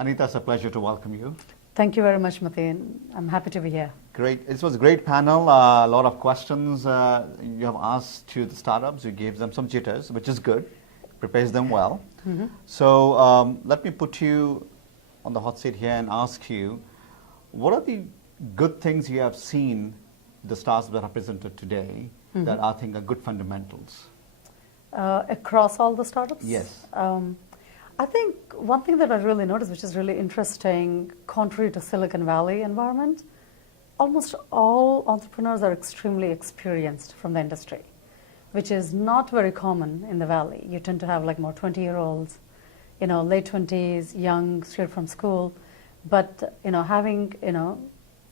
Anitha, it's a pleasure to welcome you. Thank you very much, Mateen. I'm happy to be here. Great. It was a great panel. A lot of questions you have asked to the startups. You gave them some jitters, which is good. Prepares them well. So let me put you on the hot seat here and ask you, what are the good things you have seen the startups that are presented today that I think are good fundamentals? Across all the startups? Yes. I think one thing that I really noticed, which is really interesting, contrary to Silicon Valley environment, almost all entrepreneurs are extremely experienced from the industry, which is not very common in the Valley. You tend to have like more 20-year-olds, late 20s, young, straight from school. But, having,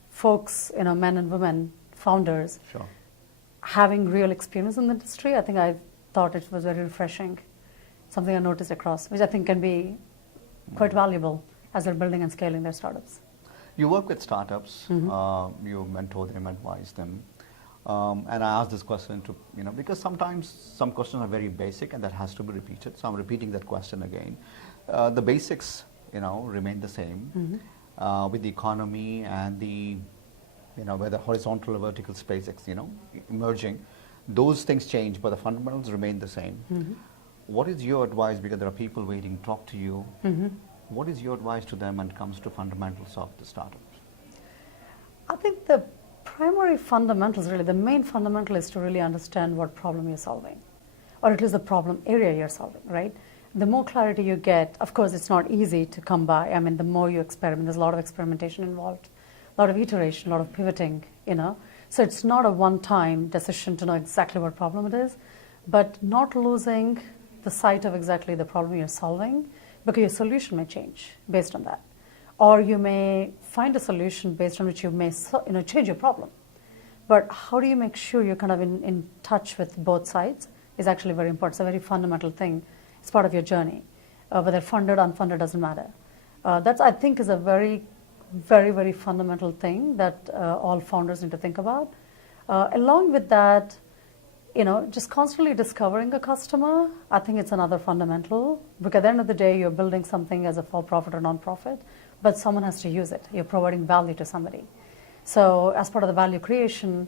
folks, men and women, founders, Sure. having real experience in the industry, I think I thought it was very refreshing. Something I noticed across, which I think can be quite valuable as they're building and scaling their startups. You work with startups, you mentor them, advise them. And I asked this question to, because sometimes some questions are very basic and that has to be repeated. So I'm repeating that question again. The basics, remain the same with the economy and the, where the horizontal or vertical space, emerging. Those things change, but the fundamentals remain the same. What is your advice, because there are people waiting to talk to you, what is your advice to them when it comes to fundamentals of the startup? I think the primary fundamentals, really, the main fundamental is to really understand what problem you're solving, or at least the problem area you're solving, right? The more clarity you get, of course, it's not easy to come by. I mean, the more you experiment, there's a lot of experimentation involved, a lot of iteration, a lot of pivoting, So it's not a one-time decision to know exactly what problem it is, but not losing the sight of exactly the problem you're solving, because your solution may change based on that. Or you may find a solution based on which you may change your problem. But how do you make sure you're kind of in touch with both sides is actually very important. It's a very fundamental thing. It's part of your journey. Whether funded, unfunded, doesn't matter. That, I think, is a very, very, very fundamental thing that all founders need to think about. Along with that, just constantly discovering a customer, I think it's another fundamental. Because at the end of the day, you're building something as a for-profit or non-profit, but someone has to use it. You're providing value to somebody. So as part of the value creation,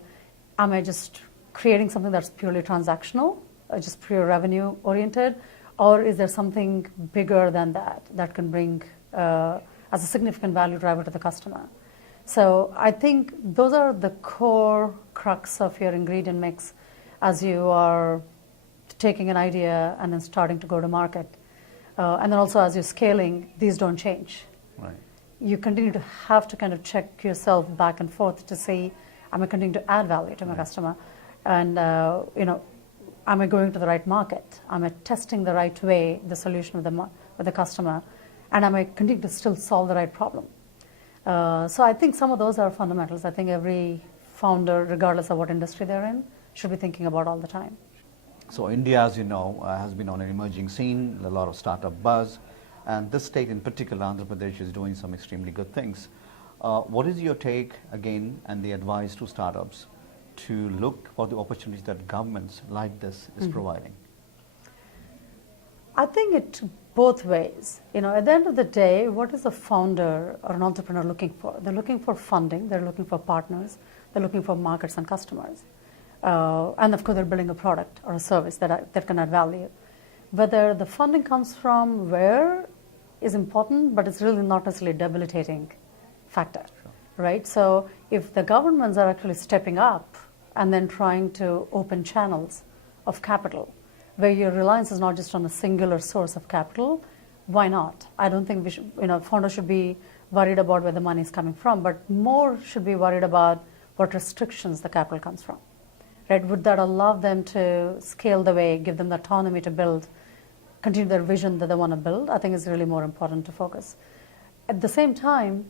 am I just creating something that's purely transactional, or just pure revenue oriented, or is there something bigger than that that can bring as a significant value driver to the customer? So I think those are the core crux of your ingredient mix as you are taking an idea and then starting to go to market. And then also as you're scaling, these don't change. Right. You continue to have to kind of check yourself back and forth to see, am I continuing to add value to my customer? And, am I going to the right market? Am I testing the right way the solution with the customer? And am I continuing to still solve the right problem? So I think some of those are fundamentals. I think every founder, regardless of what industry they're in, should be thinking about all the time. So India, as you know, has been on an emerging scene, a lot of startup buzz, and this state in particular, Andhra Pradesh, is doing some extremely good things. What is your take, again, and the advice to startups to look for the opportunities that governments like this is providing? I think it both ways. At the end of the day, what is a founder or an entrepreneur looking for? They're looking for funding, they're looking for partners, they're looking for markets and customers. And of course, they're building a product or a service that can add value. Whether the funding comes from where is important, but it's really not necessarily a debilitating factor, right? So if the governments are actually stepping up and then trying to open channels of capital, where your reliance is not just on a singular source of capital, why not? I don't think we should, founders should be worried about where the money is coming from, but more should be worried about what restrictions the capital comes from. Right? Would that allow them to scale the way, give them the autonomy to build, continue their vision that they want to build? I think is really more important to focus. At the same time,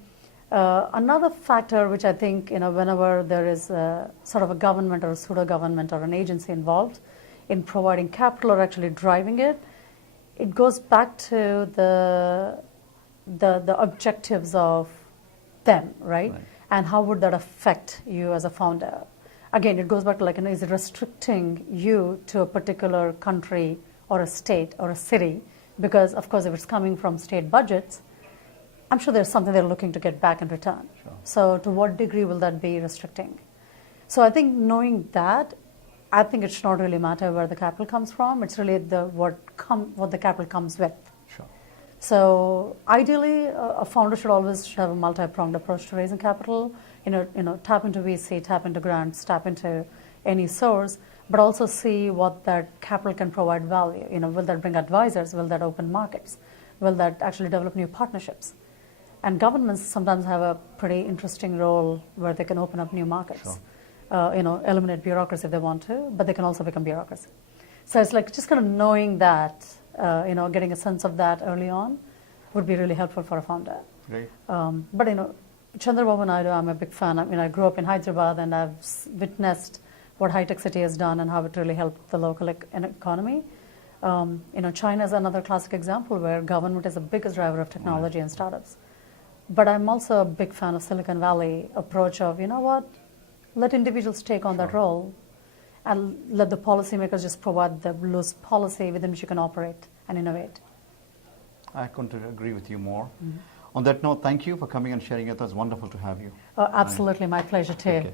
another factor which I think, whenever there is sort of a government or a pseudo-government or an agency involved in providing capital or actually driving it, it goes back to the objectives of them, right? And how would that affect you as a founder? Again, it goes back to is it restricting you to a particular country or a state or a city? Because, of course, if it's coming from state budgets, I'm sure there's something they're looking to get back in return. Sure. So to what degree will that be restricting? So I think knowing that, I think it should not really matter where the capital comes from. It's really what the capital comes with. Sure. So ideally, a founder should always have a multi-pronged approach to raising capital. Tap into VC, tap into grants, tap into any source, but also see what that capital can provide value. Will that bring advisors? Will that open markets? Will that actually develop new partnerships? And governments sometimes have a pretty interesting role where they can open up new markets. Sure. Eliminate bureaucracy if they want to, but they can also become bureaucracy. So it's like just kind of knowing that, getting a sense of that early on would be really helpful for a founder. Great. But Chandrababu Naidu, I'm a big fan. I grew up in Hyderabad and I've witnessed what high-tech city has done and how it really helped the local economy. China is another classic example where government is the biggest driver of technology and startups. But I'm also a big fan of Silicon Valley approach of, let individuals take on that role and let the policymakers just provide the loose policy within which you can operate and innovate. I couldn't agree with you more. On that note, thank you for coming and sharing it. It was wonderful to have you. Absolutely, my pleasure too. Okay.